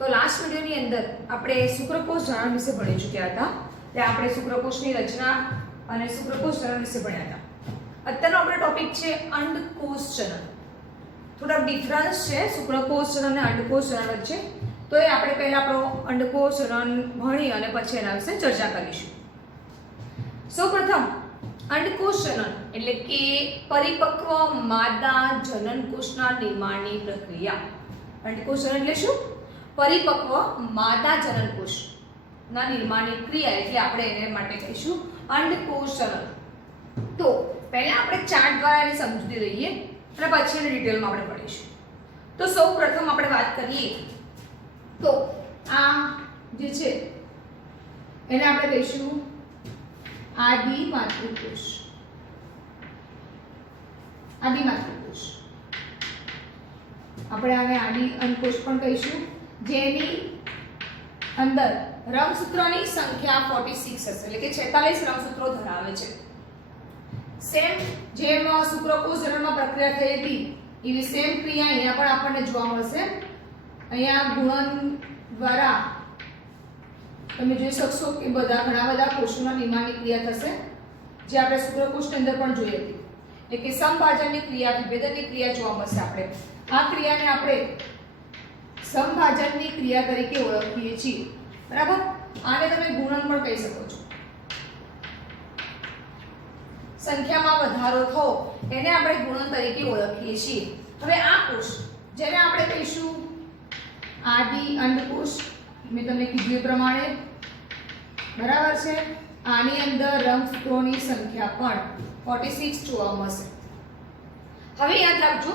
તો લાસ્ટ વિડિયોની અંદર આપણે શુક્રકોષ જનન વિશે ભણી ચૂક્યા હતા. ત્યાં આપણે શુક્રકોષની રચના અને શુક્રકોષ જનન વિશે ભણ્યા હતા. અત્યારનો આપણો ટોપિક છે અંડકોષ જનન. થોડા ડિફરન્સ છે શુક્રકોષ જનન અને અંડકોષ જનન વચ્ચે. તો એ આપણે પહેલા આપણો અંડકોષ જનન ભણી અને પછી એના વિશે ચર્ચા કરીશું. સૌપ્રથમ અંડકોષ જનન એટલે કે પરિપક્વ માદા જનનકોષના નિર્માણની પ્રક્રિયા. અંડકોષ જનન એટલે શું? પરિપક્વ માદા જનનકોષના નિર્માણની ક્રિયા, એટલે આપણે એને માટે કહીશું અંડકોષ જનન. તો પહેલા આપણે ચાર્ટ દ્વારા એની સમજૂતી લઈએ અને પછી એને ડિટેલમાં આપણે ભણીશું. તો સૌપ્રથમ આપણે વાત કરીએ તો આ જે છે એને આપણે કહીશું આદિ માતૃકોષ. આદિ માતૃકોષ આપણે આને આદિ અંડકોષ પણ કહીશું, જેની અંદર રંગસૂત્રોની સંખ્યા 46 હશે, એટલે કે 46 રંગસૂત્રો ધરાવે છે. સેમ જેમ શુક્રકોષ જનનમાં પ્રક્રિયા થઈ હતી એવી સેમ ક્રિયા અહીંયા પણ આપણને જોવા મળશે. અહીંયા ગુણન દ્વારા તમે જોઈ શકશો કે ઘણા બધા કોષોના નિર્માણની ક્રિયા થશે, જે આપણે શુક્રકોષની અંદર પણ જોઈ હતી. એટલે કે સમભાજનની ક્રિયા, વિભેદનની ક્રિયા જોવા મળશે. આપણે આ ક્રિયાને આપણે સમભાજનની ક્રિયા તરીકે ઓળખીએ છીએ. બરાબર? આને તમે ગુણન પણ કહી શકો છો. સંખ્યામાં વધારો થવો એને આપણે ગુણન તરીકે ઓળખીએ છીએ. હવે આ કોષ જેને આપણે કહીશું આદિ અંડકોષ, મેં તમને કીધું એ પ્રમાણે, બરાબર છે. આની અંદર રંગસૂત્રોની સંખ્યા પણ 46 જોવા મળશે. હવે યાદ રાખજો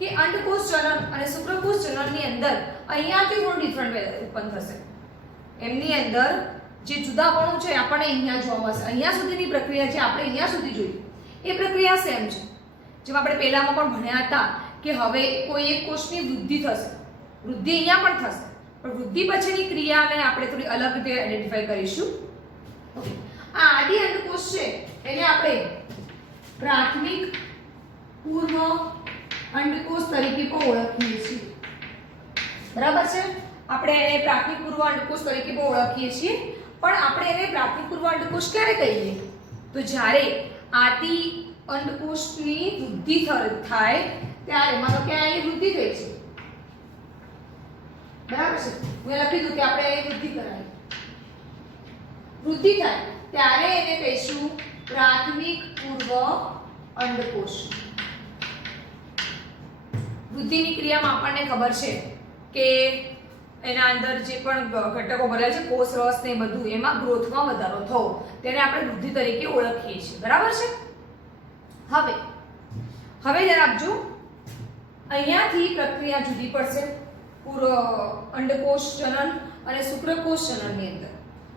કે અંડકોષ જનન અને શુક્રકોષ જનનની અંદર અહીંયાથી થોડું ડિફરન્ટ ઉત્પન્ન થશે. એમની અંદર જે જુદાપણું છે આપણને અહીંયા જોવા મળશે. અહીંયા સુધીની પ્રક્રિયા જે આપણે અહીંયા સુધી જોઈ એ પ્રક્રિયા સેમ છે. જેમ આપણે પહેલામાં પણ ભણ્યા હતા કે હવે કોઈ એક કોષની વૃદ્ધિ થશે, વૃદ્ધિ અહીંયા પણ થશે, પણ વૃદ્ધિ પછીની ક્રિયાને આપણે થોડી અલગ રીતે આઈડેન્ટિફાઈ કરીશું. ઓકે, આ આદિ અંડકોષ છે એને આપણે પ્રાથમિક પૂર્વ અંડકોષ તરીકે પણ ઓળખીએ છીએ. બરાબર છે? આપણે એને પ્રાથમિક પૂર્વ અંડકોષ તરીકે પણ ઓળખીએ છીએ, પણ આપણે એને પ્રાથમિક પૂર્વ અંડકોષ ક્યારે કહીએ? તો જ્યારે આદિ અંડકોષની વૃદ્ધિ થાય ત્યારે, માનો કે અહીં વૃદ્ધિ થઈ છે, બરાબર છે, મેં લખી દીધું કે આપણે અહીં વૃદ્ધિ કરાવી, વૃદ્ધિ થાય ત્યારે એને કહીશું પ્રાથમિક પૂર્વ અંડકોષ. વૃદ્ધિની ક્રિયામાં આપણને ખબર છે કે એના અંદર જે પણ ઘટકો ભરેલા છે, કોષ રસ ને બધું, એમાં ગ્રોથમાં વધારો થવો, તેને આપણે વૃદ્ધિ તરીકે ઓળખીએ છીએ. બરાબર છે? હવે ધ્યાન આપજો, અહીંયાથી પ્રક્રિયા જુદી પડશે પૂર્વ અંડકોષ જનન અને શુક્રકોષ જનનની અંદર.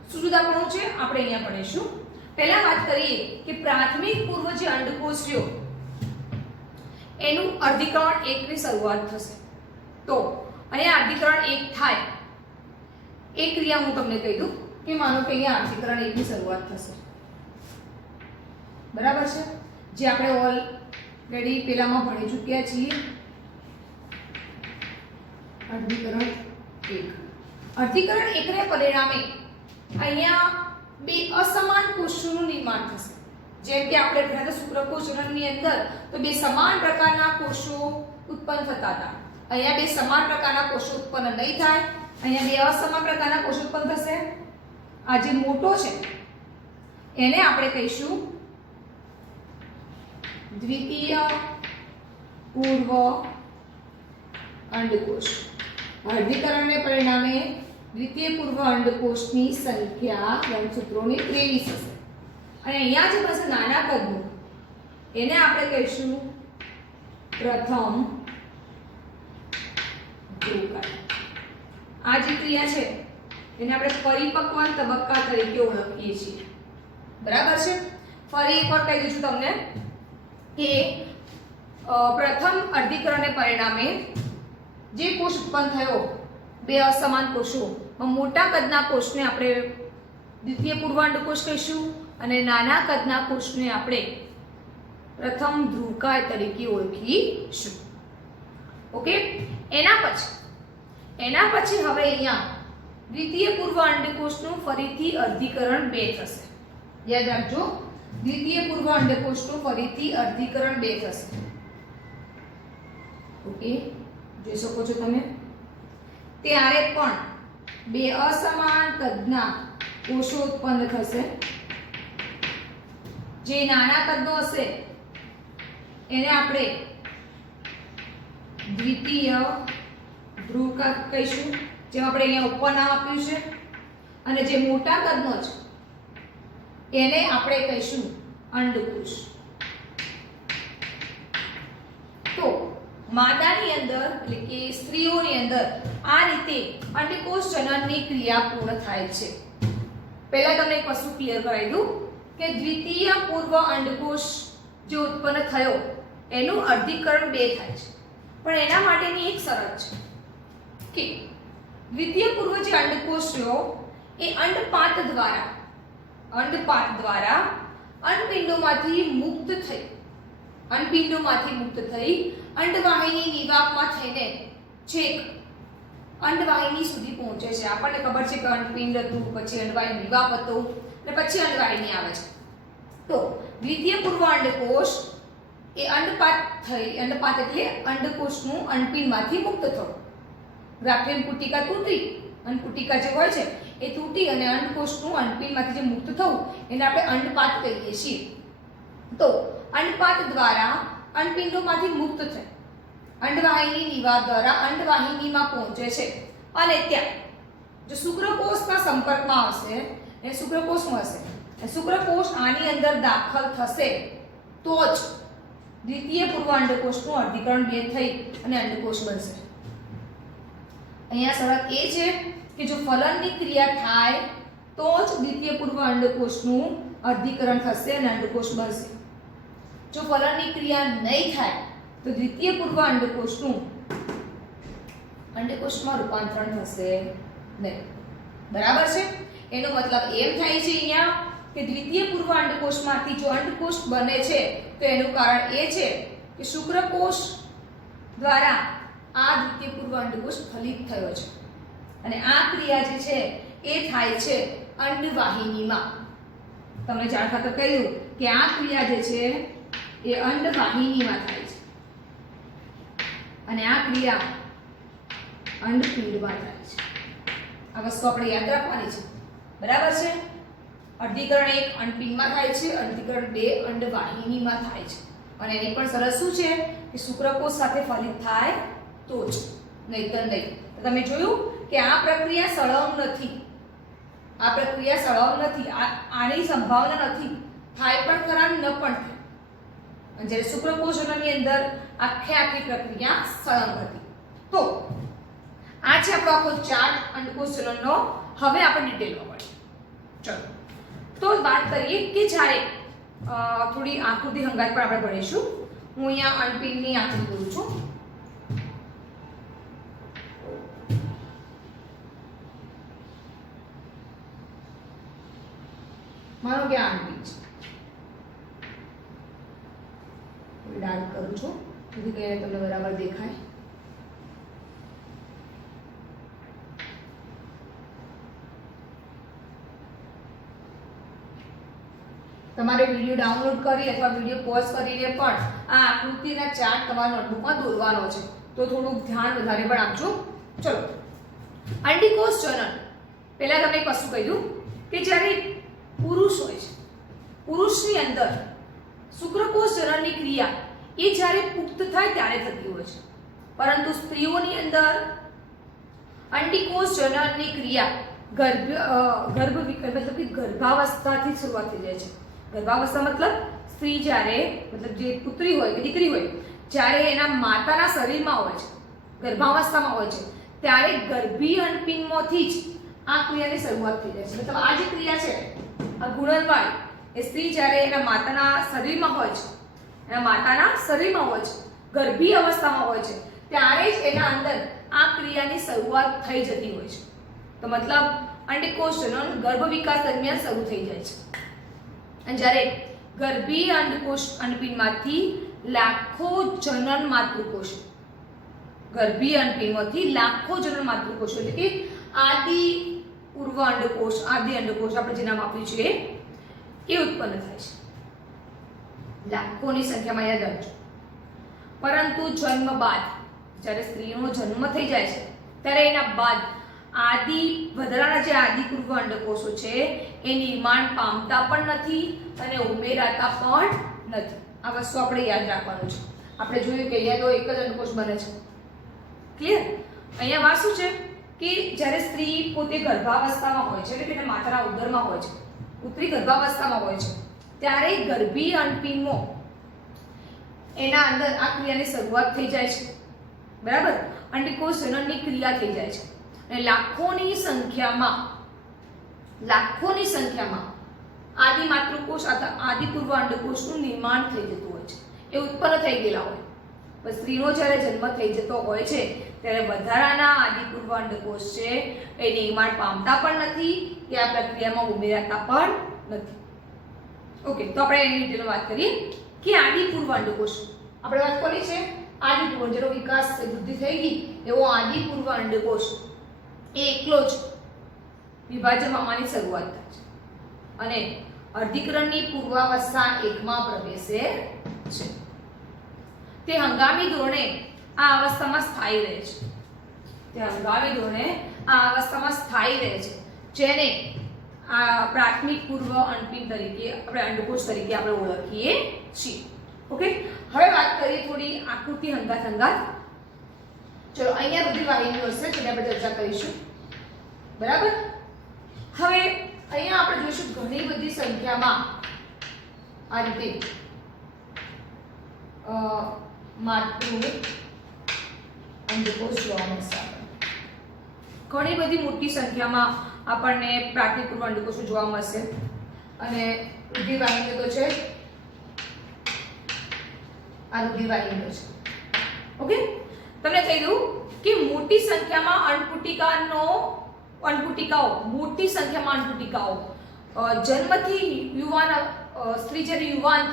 શું જુદાપણું છે આપણે અહીંયા ભણીશું. પહેલા વાત કરીએ કે પ્રાથમિક પૂર્વ જે અંડકોષ રહ્યો એનું અર્ધીકરણ 1 ની શરૂઆત થશે. તો અહીંયા અર્ધીકરણ 1 થાય એ ક્રિયા હું તમને કહી દઉં કે માનો કે અહીંયા અર્ધીકરણ 1 ની શરૂઆત થશે. બરાબર છે? જે આપણે ઓલરેડી પેલામાં ભણી ચૂક્યા છીએ. અર્ધીકરણ 1 ને પરિણામે અહીંયા બે અસમાન કોષોનું નિર્માણ થશે. જેમ કે આપણે ભણ્યા હતા શુક્રકોષ જનનની અંદર તો બે સમાન પ્રકારના કોષો ઉત્પન્ન થતા હતા. અહીંયા બે સમાન પ્રકારના કોષો ઉત્પન્ન નહીં થાય, અહીંયા બે અસમાન પ્રકારના કોષો ઉત્પન્ન થશે. આ જે મોટો છે એને આપણે કહીશું દ્વિતીય પૂર્વ અંડકોષ. અર્ધીકરણને પરિણામે દ્વિતીય પૂર્વ અંડકોષની સંખ્યા રંગસૂત્રોની 23 હશે. અને અહીંયા જે પાસે નાના કદનું એને આપણે કહીશું પ્રથમ ધ્રુવકાય. આ જે ક્રિયા છે એને આપણે પરિપક્વ તબક્કા તરીકે ઓળખીએ છીએ. બરાબર છે? ફરી એકવાર કહી દઉં છું તમને કે પ્રથમ અર્ધીકરણને પરિણામે જે કોષ ઉત્પન્ન થયો, બે અસમાન કોષો, મોટા કદના કોષને આપણે દ્વિતીય પૂર્વ અંડકોષ કહીશું અને નાના કદના કોષને આપણે પ્રથમ ધ્રુવકાય તરીકે ઓળખીશું. ઓકે, એના પછી એના પછી હવે અહીંયા દ્વિતીય પૂર્વ અંડકોષનું ફરીથી અર્ધીકરણ 2 થશે. યાદ રાખજો, દ્વિતીય પૂર્વ અંડકોષનું ફરીથી અર્ધીકરણ 2 થશે. ઓકે, જોઈ શકો છો તમે. ત્યારે પણ બે અસમાન કદના કોષો ઉત્પન્ન થશે. જે નાના કદનો હશે એને આપણે દ્વિતીય ધ્રુવક કહીશું, જેમ આપણે અહીંયા ઉપર નામ આપ્યું છે. અને જે મોટા કદનો છે એને આપણે કહીશું અંડકોષ. તો માદાની અંદર એટલે કે સ્ત્રીઓની અંદર આ રીતે અંડકોષ જનનની ક્રિયા પૂર્ણ થાય છે. પહેલા તમને એક વસ્તુ ક્લિયર કરાવી દઉં કે દ્વિતીય પૂર્વ અંડકોષ જે ઉત્પન્ન થયો એનું અર્ધીકરણ 2 થાય છે. પણ એના માટેની એક શરત છે કે દ્વિતીય પૂર્વ જે અંડકોષ રહ્યો એ અંડપાત દ્વારા અંડપિંડોમાંથી મુક્ત થઈ અંડવાહિની નિવાપમાં થઈને છેક અંડવાહિની સુધી પહોંચે છે. આપણને ખબર છે કે અંડપિંડ હતું, પછી અંડવાહિની નિવાપ હતો અને પછી અંડવાહિની આવે છે. તો દ્વિતીય પૂર્વ અંડકોષ એ અંડપાત એટલે અંડકોષનું અંડપિંડમાંથી મુક્ત થવું. ગ્રાફિયન પુટિકા તૂટી, અંડપુટિકા જે હોય છે એ તૂટી અને અંડકોષનું અંડપિંડમાંથી જે મુક્ત થવું એને આપણે અંડપાત કહીએ છીએ. તો અંડપાત દ્વારા અંડપિંડોમાંથી મુક્ત થઈ અંડવાહિની નિવાપ દ્વારા અંડવાહિનીમાં પહોંચે છે. અને ત્યાં જો શુક્રકોષના સંપર્કમાં હશે એ શુક્રકોષમાં હશે, શુક્રકોષ આની અંદર દાખલ થશે તો જ દ્વિતીય પૂર્વ અંડકોષનું અર્ધીકરણ 2 થઈ અને અંડકોષ બનશે. અહીંયા શરત એ છે કે જો ફલનની ક્રિયા થાય તો જ દ્વિતીય પૂર્વ અંડકોષનું અર્ધીકરણ થશે અને અંડકોષ બનશે. જો ફલનની ક્રિયા નહીં થાય તો દ્વિતીય પૂર્વ અંડકોષનું અંડકોષમાં રૂપાંતરણ થશે નહીં. બરાબર છે? એનો મતલબ એમ થાય છે અહીંયા કે દ્વિતીય પૂર્વ અંડકોષમાંથી જો અંડકોષ બને છે તો એનું કારણ એ છે કે શુક્રકોષ દ્વારા આ દ્વિતીય પૂર્વ અંડકોષ ફલિત થયો છે. અને આ ક્રિયા જે છે એ થાય છે અંડવાહિનીમાં. તમને જાણ ખાતર કહ્યું કે આ ક્રિયા જે છે એ અંડવાહિનીમાં થાય છે અને આ ક્રિયા અંડપિંડમાં થાય છે. આ વસ્તુ આપણે યાદ રાખવાની છે. બરાબર છે? અર્ધીકરણ 1 અંડપિંડમાં થાય છે, અર્ધીકરણ 2 અંડવાહિનીમાં થાય છે. અને એની પણ શરત શું છે કે શુક્રકોષ સાથે ફલિત થાય તો જ, નહીતર નહીં. તમે જોયું કે આ પ્રક્રિયા સળંગ નથી. આની સંભાવના નથી, થાય પણ ખરા ન પણ થાય. અને જ્યારે શુક્રકોષોની અંદર આખી પ્રક્રિયા સળંગ હતી. તો આ છે આપણો આખો ચાર્ટ અંડકોષ જનનનો. હવે આપણે ડિટેલમાં મળીએ. ચલો તો વાત કરીએ કે જ્યારે થોડી આકૃતિ હંગાત પણ આપણે ભણીશું. હું અહીંયા અંડપિંડની આકૃતિ દોરું છું. માનો કે આ અંડપિંડ છે. ડાર્ક કરું છું જેથી કરીને તમને બરાબર દેખાય. તમારે વિડિયો ડાઉનલોડ કરી અથવા વિડિયો પોઝ કરીને પણ આ આકૃતિના ચાર્ટ તમારા નોટબુકમાં દોરવાનો છે, તો થોડું ધ્યાન વધારે પણ આપજો. ચલો, અંડીકોષ જનન પહેલા તમને એક વસ્તુ કહી દઉં કે જ્યારે પુરુષ હોય છે, પુરુષની અંદર શુક્રકોષ જનનની ક્રિયા એ જ્યારે પુખ્ત થાય ત્યારે થતી હોય છે. પરંતુ સ્ત્રીઓની અંદર અંડીકોષ જનનની ક્રિયા ગર્ભાવસ્થાથી શરૂઆત થઈ જાય છે. ગર્ભાવસ્થા મતલબ સ્ત્રી જ્યારે જે પુત્રી હોય કે દીકરી હોય જ્યારે એના માતાના શરીરમાં હોય છે, ગર્ભાવસ્થામાં હોય છે, ત્યારે ગર્ભી અંડપિંડમાંથી જ આ ક્રિયાની શરૂઆત થઈ જાય છે. મતલબ આ જે ક્રિયા છે આ ગુણનવાળી એ સ્ત્રી જ્યારે એના માતાના શરીરમાં હોય છે, ગર્ભી અવસ્થામાં હોય છે, ત્યારે જ એના અંદર આ ક્રિયાની શરૂઆત થઈ જતી હોય છે. તો મતલબ અંડકોષ જનન ગર્ભ વિકાસ દરમિયાન શરૂ થઈ જાય છે. અને જ્યારે ગર્ભી અંડપિંડમાંથી લાખો જનન માતૃકોષો ગર્ભીય અંડપીંડમાંથી લાખો જનન માતૃકોષો એટલે કે આદિ પૂર્વ અંડકોષ, આદિ અંડકોષ આપણે જે નામ આપ્યું છે એ ઉત્પન્ન થાય છે. લાખોની સંખ્યામાં યાદ રાખજો. પરંતુ જન્મ બાદ જ્યારે સ્ત્રીનો જન્મ થઈ જાય છે ત્યારે એના બાદ વધારાના જે આદિ પૂર્વ અંડકોષો છે એ નિર્માણ પામતા પણ નથી અને ઉમેરાતા પણ નથી. આ વસ્તુ આપણે યાદ રાખવાનું છે. આપણે જોયું કે અહીંયા તો એક જ અંડકોષ બને છે. ક્લિયર? અહીંયા વાત શું છે કે જ્યારે સ્ત્રી પોતે ગર્ભાવસ્થામાં હોય છે એટલે કે માતાના ઉદરમાં હોય છે, પુત્રી ગર્ભાવસ્થામાં હોય છે, ત્યારે ગર્ભીય અંડપીંડમાં એના અંદર આ ક્રિયાની શરૂઆત થઈ જાય છે. બરાબર? અંડકોષ જનનની ક્રિયા થઈ જાય છે અને લાખોની સંખ્યામાં આદિ માતૃકોષ અથવા આદિ પૂર્વ અંડકોષનું નિર્માણ થઈ જતું હોય છે. એ ઉત્પન્ન થઈ ગયેલા હોય. બસ સ્ત્રીનો જ્યારે જન્મ થઈ જતો હોય છે ત્યારે વધારાના આદિ પૂર્વ અંડકોષ છે એ નિર્માણ પામતા પણ નથી કે આ પ્રક્રિયામાં ઉમેરાતા પણ નથી. ઓકે, તો આપણે એની ડિટેલમાં વાત કરીએ કે આદિ પૂર્વ અંડકોષ આપણે વાત કરી છે. આદિ પૂર્વ જેનો વિકાસ વૃદ્ધિ થઈ ગઈ એવો આદિ પૂર્વ અંડકોષ એ એકલો જ વિભાજન પામવાની શરૂઆત થાય છે અને અર્ધીકરણની પૂર્વાવસ્થા 1 માં પ્રવેશે છે. તે હંગામી ધોરણે આ અવસ્થામાં સ્થાયી રહે છે. જેને આ પ્રાથમિક પૂર્વ અંડપીંડ તરીકે આપણે અંડકોષ તરીકે આપણે ઓળખીએ છીએ. ઓકે, હવે વાત કરીએ થોડી આકૃતિ હંગાત. ચલો, અહીંયા રુધિર વાહિનીઓ હશે જેને આપણે ચર્ચા કરીશું. બરાબર? હવે અહીંયા આપણે જોઈશું ઘણી બધી સંખ્યામાં આ રીતે માતૃ અંડકોષ જોવા મળશે. ઘણી બધી મોટી સંખ્યામાં આપણને પ્રાથમિક પૂર્વ અંડકોષો જોવા મળશે અને રુધિર વાહિનીઓ તો છે. આ રુધિર વાહિનીઓ છે. ઓકે, તમને કહી દઉં કે મોટી સંખ્યામાં મોટી સંખ્યામાં અંડપુટિકાઓ જન્મથી સ્ત્રી જ્યારે યુવાન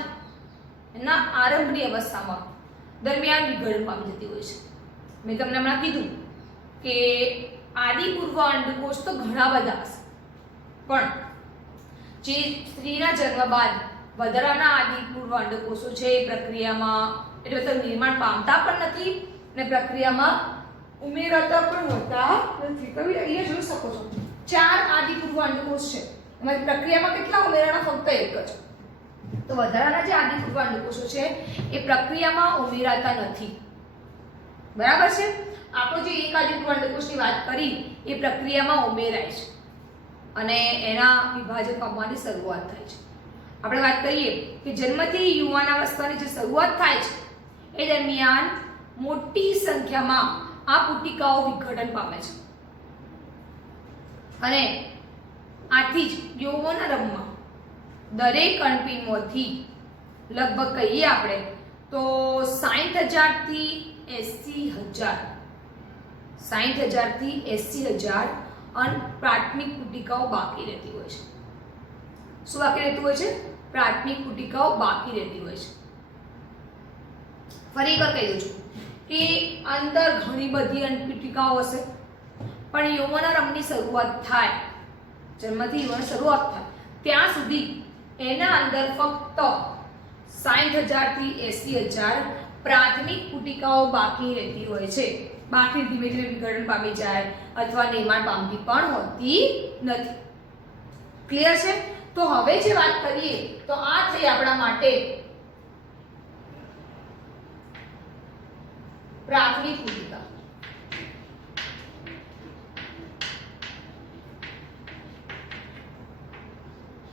એના આરંભની અવસ્થામાં દરમિયાન વિઘટન પામી જતી હોય છે. મેં તમને હમણાં કીધું કે આદિ પૂર્વ અંડકોષ તો ઘણા બધા હશે, પણ જે સ્ત્રીના જન્મ બાદ વધારાના આદિ પૂર્વ અંડકોષો છે એ પ્રક્રિયામાં એટલે નિર્માણ પામતા પણ નથી અને પ્રક્રિયામાં ઉમેરાતા પણ હોતા નથી. તમે અહીંયા જોઈ શકો છો 4 આદિ પૂર્વ અંડકોષ છે. એમાં પ્રક્રિયામાં કેટલા ઉમેરાના? ફક્ત એક જ. તો વધારાના જે આદિ પૂર્વ અંડકોષો છે એ પ્રક્રિયામાં ઉમેરાતા નથી. બરાબર છે? આપણો જે એક આદિ પૂર્વ અંડકોષની વાત કરી એ પ્રક્રિયામાં ઉમેરાય છે અને એના વિભાજન પામવાની શરૂઆત થાય છે. આપણે વાત કરીએ કે જન્મથી યુવાનાવસ્થાની જે શરૂઆત થાય છે એ દરમિયાન મોટી સંખ્યામાં આ પુટિકાઓ વિઘટન પામે છે અને આથી જ યૌવનારંભમાં દરેક અંડપીંડમાંથી લગભગ કહીએ આપણે તો 60,000 થી 80,000 પ્રાથમિક પુટિકાઓ બાકી રહેતી હોય છે. શું બાકી રહેતું હોય છે? પ્રાથમિક પુટિકાઓ બાકી રહેતી હોય છે. ફરી એકવાર કહી દઉં છું કે અંદર ઘણી બધી અંડપુટિકાઓ હશે, પણ યૌવનારંભની શરૂઆત થાય, જન્મથી યૌવન શરૂઆત થાય ત્યાં સુધી એના અંદર ફક્ત 60,000 થી 80,000 પ્રાથમિક પુટિકાઓ બાકી રહેતી હોય છે. બાકી ધીમે ધીમે વિઘટન પામી જાય અથવા નિર્માણ પામતી પણ હોતી નથી. ક્લિયર છે? તો હવે જે વાત કરીએ તો આ થઈ આપણા માટે પ્રાથમિક પુટિકા.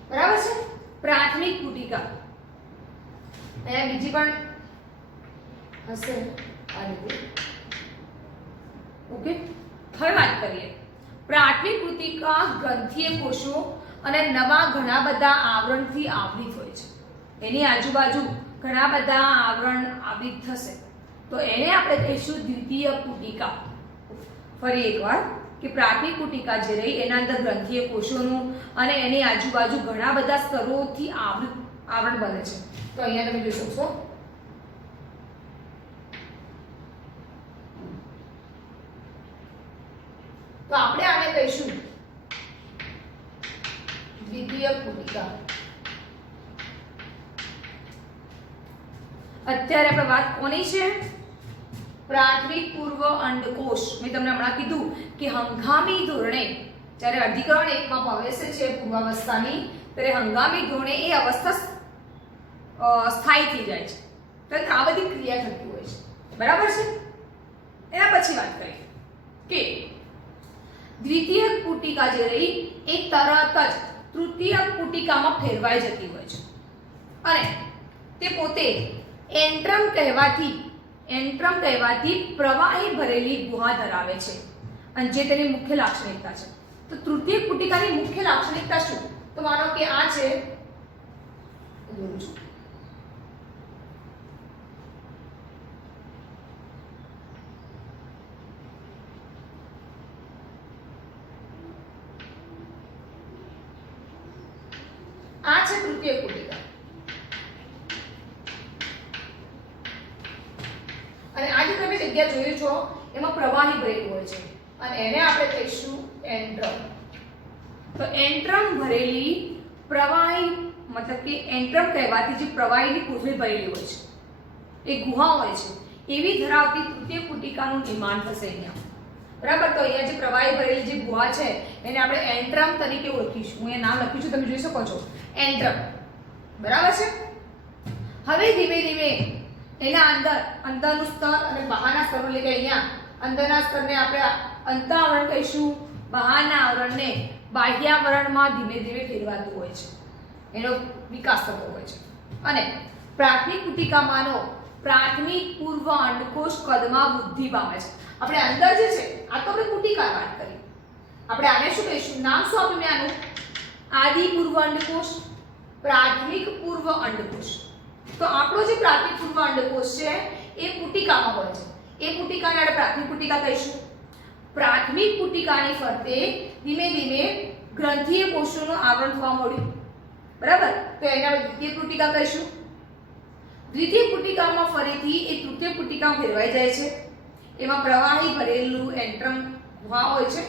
બરાબર છે? પ્રાથમિક પુટિકા. અહીંયા બીજી પણ હશે આ રીતે. ઓકે, હવે વાત કરીએ પ્રાથમિક પુટિકા ગ્રંથીય કોષો અને નવા ઘણા બધા આવરણથી આવૃત હોય છે. એની આજુબાજુ ઘણા બધા આવરણ આવૃત થશે તો એને આપણે કહીશું દ્વિતીય પુટિકા. ફરી એકવાર કે પ્રાથમિક પુટિકા જે રહી એના અંદર ગ્રંથીય કોષોનું અને એની આજુબાજુ ઘણા બધા સ્તરોથી આવરણ બને છે. તો અહીંયા તમે જોઈ શકશો તો આપણે આને કહીશું દ્વિતીયક પુટિકા. અત્યારે આપણે વાત કોની છે? પ્રાથમિક પૂર્વ અંડકોષ. મેં તમને હમણાં કીધું કે હંગામી ધોરણે જ્યારે અધિકરણ 1 માં પ્રવેશે છે પૂર્વાવસ્થાની, ત્યારે હંગામી ધોરણે એ અવસ્થા સ્થાયી થઈ જાય છે. તો આ બધી ક્રિયા થતી હોય છે. બરાબર છે? એના પછી વાત કરીએ કે દ્વિતીયક પુટિકા જે રહી એ તરત જ તૃતીયક પુટિકામાં ફેરવાઈ જતી હોય છે અને તે પોતે એન્ટ્રમ કહેવાતી પ્રવાહી ભરેલી ગુહા ધરાવે છે અને જે તેની મુખ્ય લાક્ષણિકતા છે. તો તૃતીયક પુટિકાની મુખ્ય લાક્ષણિકતા શું? તો માનો કે આ છે, દોરું છું, આ છે તૃતીયક પુટિકા અને આ જે તમે જગ્યા જોઈ છો એમાં પ્રવાહી ભરેલું હોય છે અને એને આપણે કહીશું એન્ટ્રમ. તો એન્ટ્રમ ભરેલી પ્રવાહી મતલબ કે એન્ટ્રમ કહેવાતી જે પ્રવાહીની કોથળી ભરેલી હોય છે, એ ગુહા હોય છે, એવી ધરાવતી તૃતીયક પુટિકાનું નિર્માણ થશે અહીંયા. બરાબર? તો અહીંયા જે પ્રવાહી ભરેલી જે ગુહા છે એને આપણે એન્ટ્રમ તરીકે ઓળખીશું. હું અહીંયા નામ લખ્યું છે, તમે જોઈ શકો છો, એન્ટ્રમ. બરાબર છે? હવે ધીમે ધીમે એના અંદરનું સ્તર અને બહારના સ્તર, એટલે કે અહીંયા અંદરના સ્તરને આપણે અંતઃઆવરણ કહીશું, બહારના આવરણને બાહ્યાવરણમાં ધીમે ધીમે ફેરવાતું હોય છે, એનો વિકાસ થતો હોય છે. અને પ્રાથમિક પુટિકામાંનો પ્રાથમિક પૂર્વ અંડકોષ કદમાં વૃદ્ધિ પામે છે. આપણે અંદર જે છે આ તો આપણે પુટિકા વાત કરી, આપણે આને શું કહીશું? નામ શું આપ્યું મેં આનું? આદિ પૂર્વ અંડકોષ, પ્રાથમિક પૂર્વ અંડકોષ. તો આપણો જે પ્રાથમિક પૂર્વ અંડકોષ છે એ પુટિકામાં હોય છે. એ પુટિકાને આપણે પ્રાથમિક પુટિકા કહીશું. પ્રાથમિક પુટિકાની ફરતે ધીમે ધીમે ગ્રંથીય કોષોનું આવરણ થવા મળ્યું. બરાબર? તો એને આપણે દ્વિતીય પુટિકા કહીશું. દ્વિતીય પુટિકામાં ફરીથી એ તૃતીય પુટિકામાં ફેરવાઈ જાય છે. એમાં પ્રવાહી ભરેલું એન્ટ્રમ ગુહા હોય છે.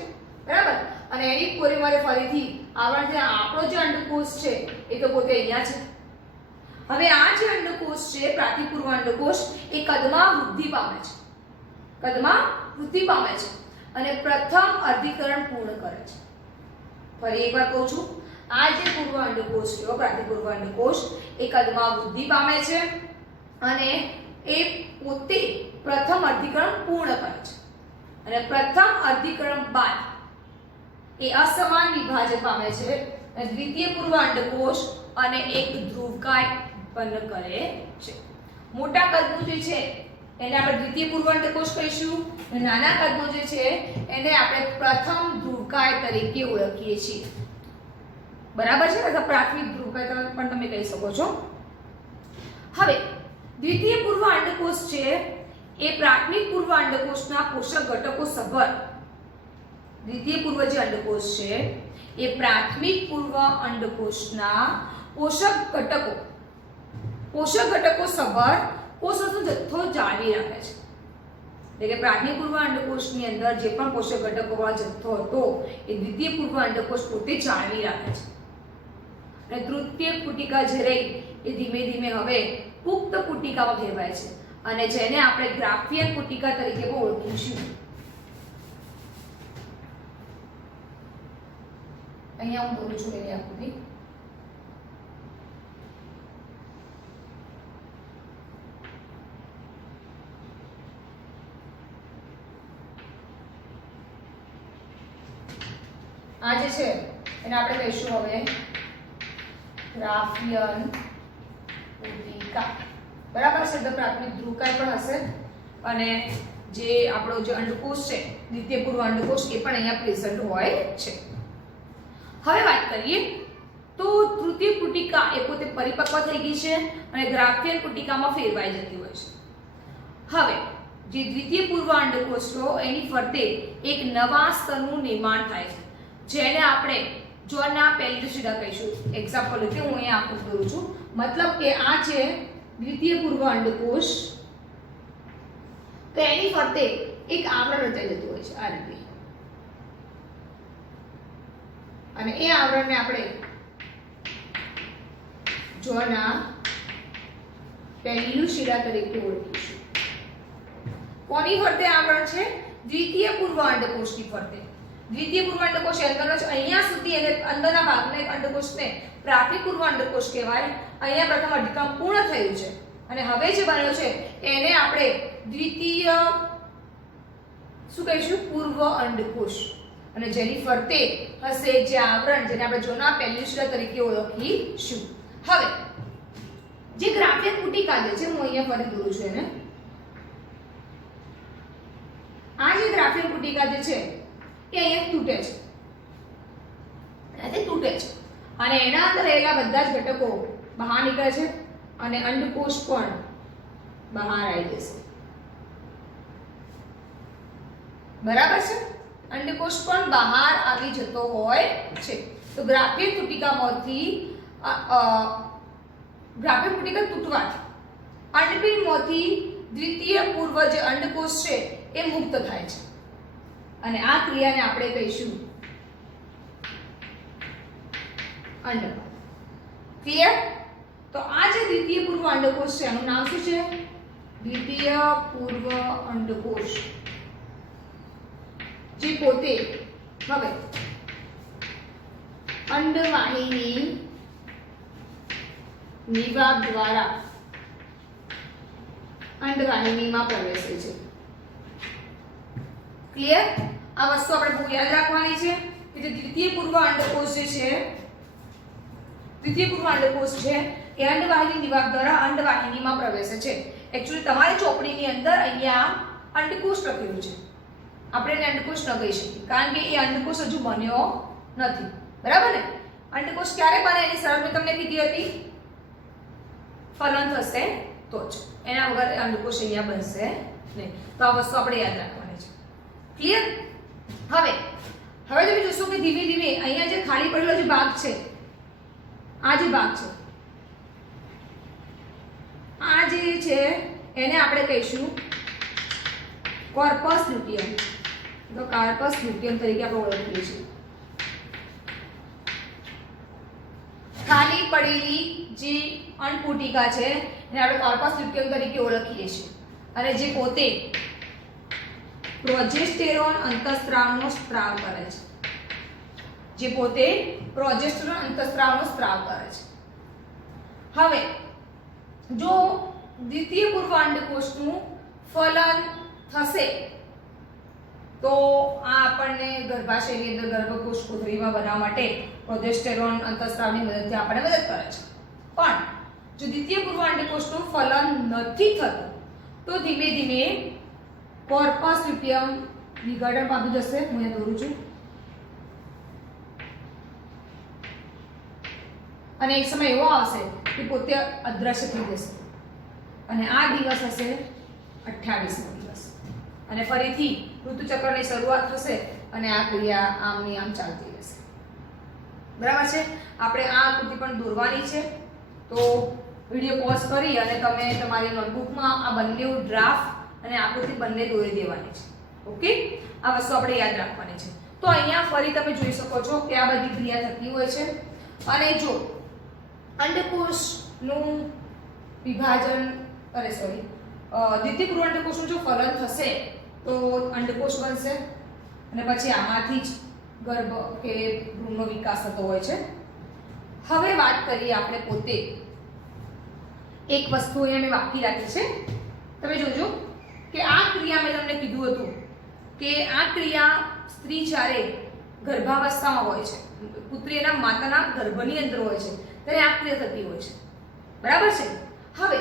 બરાબર? અને એની પોરીમાં ફરીથી આવરણ થયા. આપણો જે અંડકોષ છે એ તો પોતે અહીંયા છે. હવે આ જે અંડકોષ છે પ્રાથમિક પૂર્વ અંડકોષ એ કદમાં વૃદ્ધિ પામે છે. કદમાં વૃદ્ધિ પામે છે અને પ્રથમ અર્ધીકરણ પૂર્ણ કરે છે. ફરી એકવાર કહું છું, આ જે પૂર્વ અંડકોષ છે પ્રાથમિક પૂર્વ અંડકોષ એ કદમાં વૃદ્ધિ પામે છે અને એ પોતે પ્રથમ અર્ધીકરણ પૂર્ણ કરે છે અને પ્રથમ અર્ધીકરણ બાદ એ અસમાન વિભાજન પામે છે અને દ્વિતીય પૂર્વ અંડકોષ અને એક ધ્રુવકાય ઉત્પન્ન કરે છે. મોટા કદનું જે છે એને આપણે દ્વિતીય પૂર્વ અંડકોષ કહીશું અને નાના કદનું જે છે એને આપણે પ્રથમ ધ્રુવકાય તરીકે ઓળખીએ છીએ. બરાબર છે? અથવા પ્રાથમિક ધ્રુવકાય પણ તમે કહી શકો છો. હવે દ્વિતીય પૂર્વ અંડકોષ છે એ પ્રાથમિક પૂર્વ અંડકોષના પોષક ઘટકો સભર, દ્વિતીય પૂર્વ જે અંડકોષ છે એ પ્રાથમિક પૂર્વ અંડકોષના પોષક ઘટકો સભર કોષોનો જથ્થો જાળવી રાખે છે. એટલે કે પ્રાથમિક પૂર્વ અંડકોષની અંદર જે પણ પોષક ઘટકોવાળો જથ્થો હતો એ દ્વિતીય પૂર્વ અંડકોષ પોતે જાળવી રાખે છે. અને તૃતીય પુટિકા જે રહી એ ધીમે ધીમે હવે પુખ્ત પુટિકામાં ફેરવાય છે અને જેને આપણે ગ્રાફિયન પુટિકા તરીકે પણ ઓળખીશું. અહીંયા હું બોલું છું એની આકૃતિ. આ જે છે એને આપણે કહીશું હવે ગ્રાફિયન પુટિકા. બરાબર છે? તો પ્રાથમિક ધ્રુવકાય પણ હશે અને જે આપણો જે અંડકોષ છે દ્વિતીય પૂર્વ અંડકોષ એ પણ અહીંયા પ્રેઝન્ટ હોય છે. હવે વાત કરીએ તો તૃતીય પુટિકા એ પોતે પરિપક્વ થઈ ગઈ છે અને ગ્રાફિયન પુટિકામાં ફેરવાઈ જતી હોય છે. હવે જે દ્વિતીય પૂર્વ અંડકોષ છે એની ફરતે એક નવા સ્તરનું નિર્માણ થાય છે જેને આપણે જોના પેલિડોસિડા કહીશું. એક્ઝામ્પલ એટલે હું અહીંયા આકૃતિ દોરું છું. મતલબ કે આ છે દ્વિતીય પૂર્વ અંડકોષ, તો એની ફરતે એક આવરણ રચાઈ જતું હોય છે આ રીતે. અને એ આવરણને આપણે જોના પહેલું શિરા તરીકે ઓળખીશું. કોની ફરતે આવરણ છે? દ્વિતીય પૂર્વ અંડકોષની ફરતે. દ્વિતીય પૂર્વ અંડકોષ અંદરનો છે, અહીંયા સુધી એને અંદરના ભાગને અંડકોષને પ્રાથમિક પૂર્વ અંડકોષ કહેવાય. અહીંયા પ્રથમ અધિક્રમ પૂર્ણ થયું છે અને હવે જે બન્યો છે એને આપણે દ્વિતીય શું કહીશું? પૂર્વ અંડકોષ. અને જેની ફરતે હશે જે આવરણ, જેને આપણે જોના પહેલું શિરા તરીકે ઓળખીશું. હવે જે ગ્રાફિયન પુટિકા છે, હું અહીંયા ફરી દોરું છું એને. આ જે ગ્રાફિયન પુટિકા જે છે એ અહીંયા તૂટે છે, અહીંયાથી તૂટે છે અને એના અંદર રહેલા બધા જ ઘટકો બહાર નીકળે છે અને અંડકોષ પણ બહાર આવી જશે. બરાબર છે? અંડકોષ પણ બહાર આવી જતો હોય છે. તો ગ્રાફિયન પુટિકામાંથી ગ્રાફિયન પુટિકા તૂટવાથી અંડપીંડમાંથી દ્વિતીય પૂર્વ જે અંડકોષ છે એ મુક્ત થાય છે અને આ ક્રિયાને આપણે કહીશું અંડપાદ. ક્લિયર? તો આ જે દ્વિતીય પૂર્વ અંડકોષ છે એનું નામ શું છે? દ્વિતીય પૂર્વ અંડકોષ. જે પોતે હવે અંડવાહિની નિવાબ દ્વારા અંડવાહિનીમાં પ્રવેશે છે. ક્લિયર? આ વસ્તુ આપણે બહુ યાદ રાખવાની છે કે જે દ્વિતીય પૂર્વ અંડકોષ જે છે, દ્વિતીય પૂર્વ અંડકોષ છે એ અંડવાહિની નિવાબ દ્વારા અંડવાહિનીમાં પ્રવેશે છે. એકચ્યુઅલી તમારી ચોપડીની અંદર અહીંયા અંડકોષ લખેલું છે, આપણે એને અંડકોષ ન કહી શકીએ કારણ કે એ અંડકોષ હજુ બન્યો નથી. બરાબર ને? અંડકોષ ક્યારે બને એની શરત મેં તમને કીધી હતી, ફલન થશે તો જ. એના વગર અંડકોષ અહીંયા બનશે નહીં. તો આ વસ્તુ આપણે યાદ રાખવાની છે. ક્લિયર? હવે તમે જોશો કે ધીમે ધીમે અહીંયા જે ખાલી પડેલો જે ભાગ છે, આ જે ભાગ છે, આ જે છે એને આપણે કહીશું કોર્પસ લ્યુટિયમ. તો કાર્પસ લ્યુટિયમ તરીકે આપણે ઓળખીએ છીએ. ખાલી પડેલી જે અંડપુટિકા છે એને આપણે કોર્પસ લ્યુટિયમ તરીકે ઓળખીએ છીએ અને જે પોતે પ્રોજેસ્ટેરોન અંતઃસ્ત્રાવનો સ્ત્રાવ કરે છે. જે પોતે પ્રોજેસ્ટેરોન અંતઃસ્ત્રાવનો સ્ત્રાવ કરે છે. હવે જો દ્વિતીય પૂર્વ અંડકોષનું ફલન થશે તો આ આપણને ગર્ભાશયની અંદર ગર્ભકોષ કોથળીમાં બનાવવા માટે પ્રોજેસ્ટેરોન અંતઃસ્ત્રાવની મદદથી આપણને મદદ કરે છે. પણ જો દ્વિતીય પૂર્વ અંડકોષનું ફલન નથી થતું તો ધીમે ધીમે કોર્પસ લ્યુટિયમ વિઘટન પામી જશે. હું અહીંયા દોરું છું અને એક સમય એવો આવશે કે પોતે અદ્રશ્ય થઈ જશે અને આ દિવસ હશે 28મો દિવસ અને ફરીથી ઋતુચક્રની શરૂઆત થશે અને આ ક્રિયા આમની આમ ચાલતી રહેશે. બરાબર છે? આપણે આ આકૃતિ પણ દોરવાની છે. તો વિડિયો પોઝ કરી અને તમે તમારી નોટબુકમાં આ બંને ડ્રાફ્ટ અને આકૃતિ બંને દોરી દેવાની છે. ઓકે? આ વસ્તુ આપણે યાદ રાખવાની છે. તો અહીંયા ફરી તમે જોઈ શકો છો કે આ બધી ક્રિયા થતી હોય છે અને જો અંડકોષનું વિભાજન દ્વિતીય પૂર્વ અંડકોષનું જો ફલન થશે તો અંડકોષ બનશે અને પછી આમાંથી જ ગર્ભ કે ભ્રૂણનો વિકાસ થતો હોય છે. હવે વાત કરીએ આપણે પોતે. એક વસ્તુ અહીંયા મેં બાકી રાખી છે. તમે જોજો કે આ ક્રિયા મેં તમને કીધું હતું કે આ ક્રિયા સ્ત્રી જ્યારે ગર્ભાવસ્થામાં હોય છે, પુત્રી એના માતાના ગર્ભની અંદર હોય છે ત્યારે આ ક્રિયા થતી હોય છે. બરાબર છે? હવે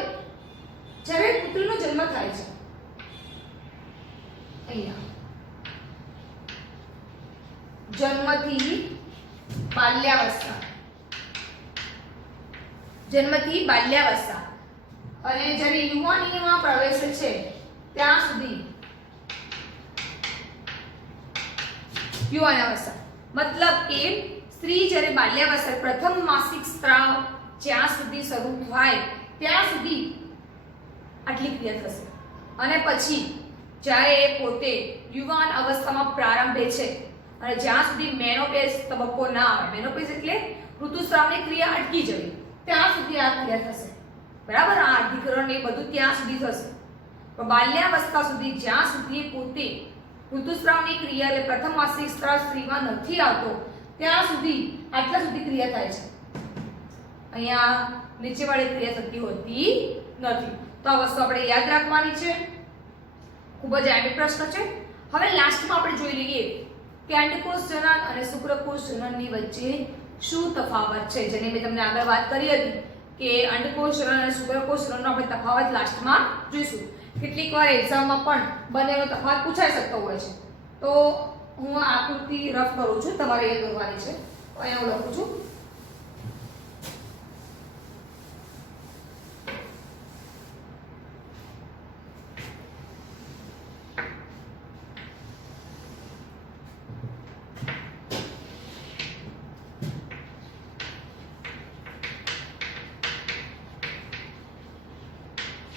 જ્યારે પુત્રીનો જન્મ થાય છે અહીંયા જન્મથી બાલ્યાવસ્થા અને જ્યારે યુવાનીમાં પ્રવેશે છે ત્યાં સુધી યુવાનાવસ્થા મતલબ કે સ્ત્રી જ્યારે બાલ્યાવસ્થા પ્રથમ માસિક સ્ત્રાવ જ્યાં સુધી શરૂ થાય ત્યાં સુધી આટલી ક્રિયા થશે અને પછી જ્યારે એ પોતે યુવાન અવસ્થામાં પ્રારંભે છે અને જ્યાં સુધી મેનોપેઝ તબક્કો ના આવે, મેનોપેઝ એટલે ઋતુસ્રાવની ક્રિયા અટકી જવી, ત્યાં સુધી આ ક્રિયા થશે. બરાબર, આ અર્ધીકરણ એ બધું ત્યાં સુધી થશે. પણ બાલ્યાવસ્થા સુધી જ્યાં સુધી પોતે ઋતુસ્રાવની ક્રિયા એટલે પ્રથમ માસિક સ્ત્રાવ સ્ત્રીમાં નથી આવતો ત્યાં સુધી આટલા સુધી ક્રિયા થાય છે. અહીંયા નીચેવાળી ક્રિયા થતી હોતી નથી. તો આ વસ્તુ આપણે યાદ રાખવાની છે. ખૂબ જ આઈએમપી પ્રશ્ન છે. હવે લાસ્ટમાં આપણે જોઈ લઈએ કે અંડકોષ જનન અને શુક્રકોષ જનનની વચ્ચે શું તફાવત છે, જેની મેં તમને આગળ વાત કરી હતી કે અંડકોષ જનન અને શુક્રકોષ જનનનો આપણે તફાવત લાસ્ટમાં જોઈશું. કેટલીક વાર એક્ઝામમાં પણ બંનેનો તફાવત પૂછાઈ શકતો હોય છે. તો હું આ આકૃતિ રફ કરું છું, તમારે એ દોરવાની છે. તો અહીંયા હું લખું છું.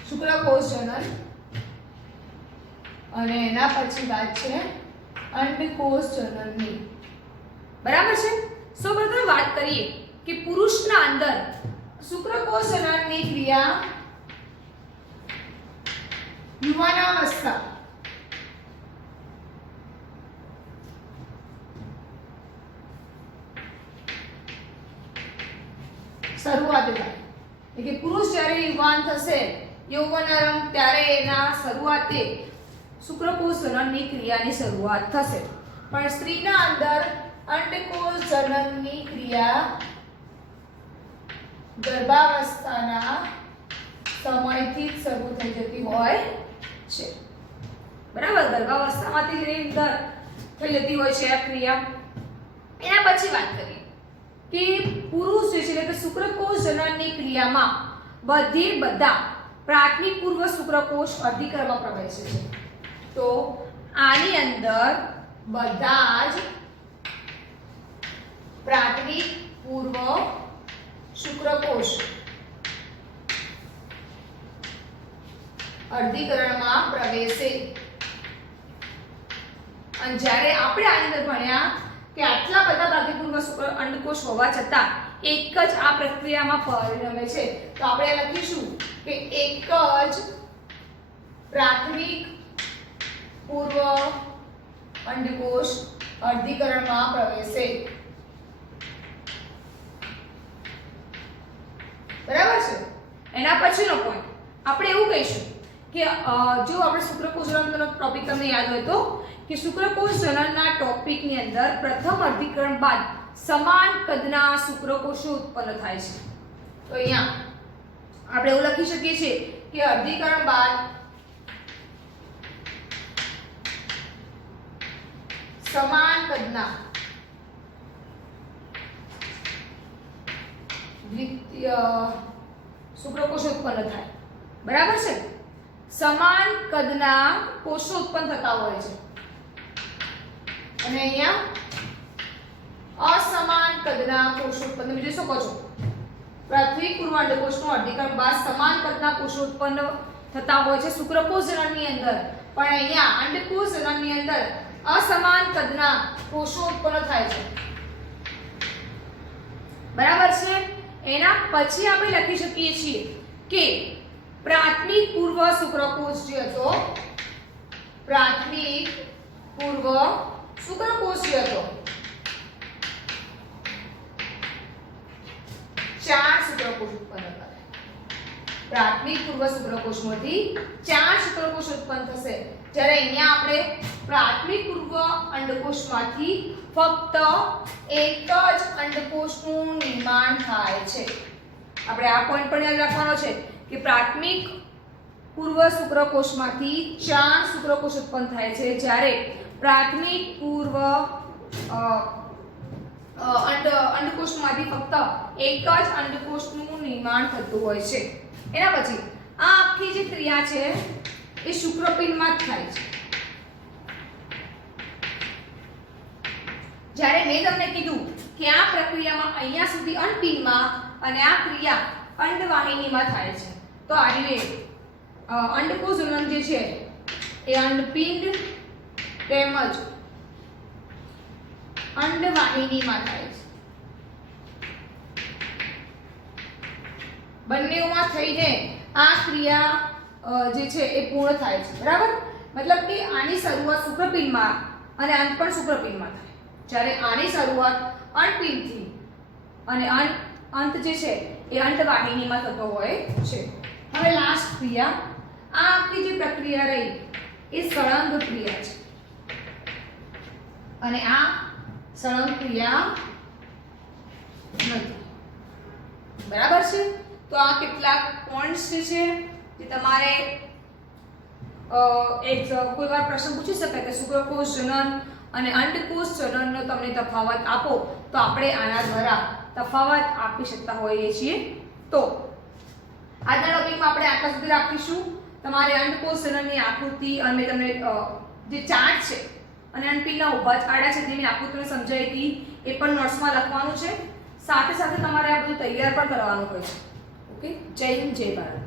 શુક્રકોષ જનન અને એના પછી વાત છે અંડકોષ જનનની. બરાબર છે. સૌપ્રથમ વાત કરીએ કે પુરુષના અંદર શુક્રકોષ જનનની ક્રિયા યુવાનાવસ્થા શરૂઆત થાય. એટલે કે પુરુષ જ્યારે યુવાન થશે, યૌવનારંભ, ત્યારે એના શરૂઆતે શુક્રકોષ જનનની ક્રિયાની શરૂઆત થશે. પણ સ્ત્રીના અંદર અંડકોષ જનનની ક્રિયા ગર્ભાવસ્થાના સમયથી જ શરૂ થઈ જતી હોય છે. બરાબર, ગર્ભાવસ્થામાંથી લઈને થઈ જતી હોય છે આ ક્રિયા. એના પછી વાત કરીએ કે પુરુષ જે છે એટલે કે શુક્રકોષ જનનની ક્રિયામાં બધા પ્રાથમિક પૂર્વ શુક્રકોષ અર્ધીકરણમાં પ્રવેશે છે. તો આની અંદર બધા જ પ્રાથમિક પૂર્વ શુક્રકોષ અર્ધીકરણમાં પ્રવેશે. અને જ્યારે આપણે આની અંદર ભણ્યા કે આટલા બધા પ્રાથમિક પૂર્વ શુક્ર અંડકોષ હોવા છતાં એક જ આ પ્રક્રિયામાં પરિણમે છે, તો આપણે લખીશું કે એક જ પ્રાથમિક પૂર્વ અંડકોષ અર્ધીકરણમાં પ્રવેશે. બરાબર છે. એના પછીનો પોઈન્ટ આપણે એવું કહીશું કે જો આપણે શુક્રકોષ જનનનો ટોપિક તમને યાદ હોય તો કે શુક્રકોષ જનનના ટોપિકની અંદર પ્રથમ અર્ધીકરણ બાદ સમાન કદના શુક્રકોષો ઉત્પન્ન થાય છે. તો અહીંયા આપણે એવું લખી શકીએ છીએ કે અર્ધીકરણ બાદ સમાન કદના દ્વિતીય શુક્રકોષો ઉત્પન્ન થાય. બરાબર છે. સમાન કદના કોષો ઉત્પન્ન થતા હોય છે અને અહીંયા અસમાન કદના કોષો ઉત્પન્ન તમે જોઈ શકો છો. પ્રાથમિક પૂર્વ અંડકોષનું અર્ધીકરણ બાદ સમાન કદના કોષો ઉત્પન્ન થતા હોય છે શુક્રકોષ જનનની અંદર, પણ અહીંયા અંડકોષ જનનની અંદર અસમાન કદના કોષો ઉત્પન્ન થાય છે. બરાબર છે. એના પછી આપણે લખી શકીએ છીએ કે પ્રાથમિક પૂર્વ શુક્રકોષ જે હતો, પ્રાથમિક પૂર્વ શુક્રકોષ જે હતો 4 શુક્રકોષ ઉત્પન્ન કરે. પ્રાથમિક પૂર્વ શુક્રકોષમાંથી 4 શુક્રકોષ ઉત્પન્ન થશે, જ્યારે અહીંયા આપણે પ્રાથમિક પૂર્વ અંડકોષમાંથી ફક્ત એક જ અંડકોષનું નિર્માણ થાય છે. આપણે આ પોઈન્ટ પણ યાદ રાખવાનો છે કે પ્રાથમિક પૂર્વ શુક્રકોષમાંથી 4 શુક્રકોષ ઉત્પન્ન થાય છે, જ્યારે પ્રાથમિક પૂર્વ અંડકોષમાંથી ફક્ત એક જ અંડકોષનું નિર્માણ થતું હોય છે. એના પછી આ આખી જે ક્રિયા છે એ શુક્રપિંડમાં જ થાય છે. જ્યારે મેં તમને કીધું કે આ પ્રક્રિયામાં અહીંયા સુધી અંડપિંડમાં અને આ ક્રિયા અંડવાહિનીમાં થાય છે, તો આ રીતે અંડકોષ જનન જે છે એ અંડપિંડ તેમજ અંડવાહિનીમાં થાય છે. બંનેઓમાં થઈને આ ક્રિયા જે છે એ પૂર્ણ થાય છે. બરાબર? મતલબ કે આની શરૂઆત શુક્રપિંડમાં અને અંત પણ શુક્રપિંડમાં થાય. જ્યારે આની શરૂઆત અંડપિંડથી અને અંત જે છે એ અંડવાહિનીમાં થતો હોય છે. હવે લાસ્ટ ક્રિયા, આ આખી જે પ્રક્રિયા રહી એ સળંગ ક્રિયા છે અને આ સળંગ ક્રિયા નથી. બરાબર છે? તો આ કેટલાક પોઈન્ટ્સ છે જે તમારે કોઈ વાર પ્રશ્ન પૂછી શકાય કે શુક્રકોષ જનન અને અંડકોષ જનનનો તમને તફાવત આપો, તો આપણે આના દ્વારા તફાવત આપી શકતા હોઈએ છીએ. તો આજના ટોપિકમાં આપણે આટલા સુધી રાખીશું. તમારે અંડકોષ જનનની આકૃતિ અને તમને જે ચાર્ટ છે અને અંડપિંડના ઊભા આડા છે તેની આકૃતિને સમજાવી હતી એ પણ નોટ્સમાં લખવાનું છે. સાથે સાથે તમારે આ બધું તૈયાર પણ કરવાનું હોય છે. ઓકે, જય હિન્દ, જય ભારત.